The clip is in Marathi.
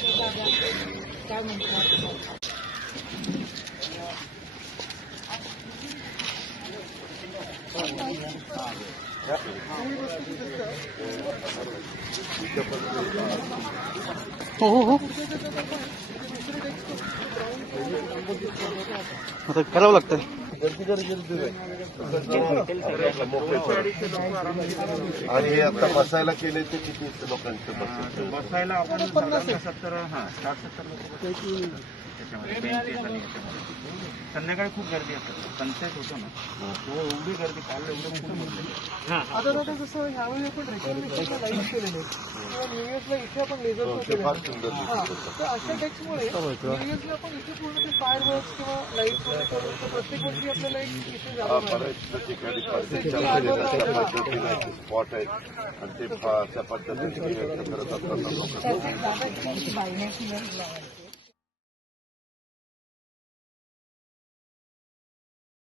काय म्हणतात हो आता करावं लागतं. आणि हे आता बसायला केले ते किती लोकांचे बसायला आपण 70 60-70 लोक संध्याकाळी खूप गर्दी असते. सनसेट होतो ना तो एवढी गर्दी काल एवढं कुठं म्हटलं. आता दादा जसं ह्यावेळी आपण रेकॉर्डेशनला लाईव्ह केलेले किंवा न्यू इयर्सला इथे आपण लेझर केलेलं तर अशा डेक्समुळे न्यू इयर्सला आपण इथे पूर्ण ते फायर वर्क्स किंवा लाईट करून तर प्रत्येक वर्षी आपल्याला एक इथे जावं स्पॉट आहेत आणि ते त्या पद्धतीने करत असताना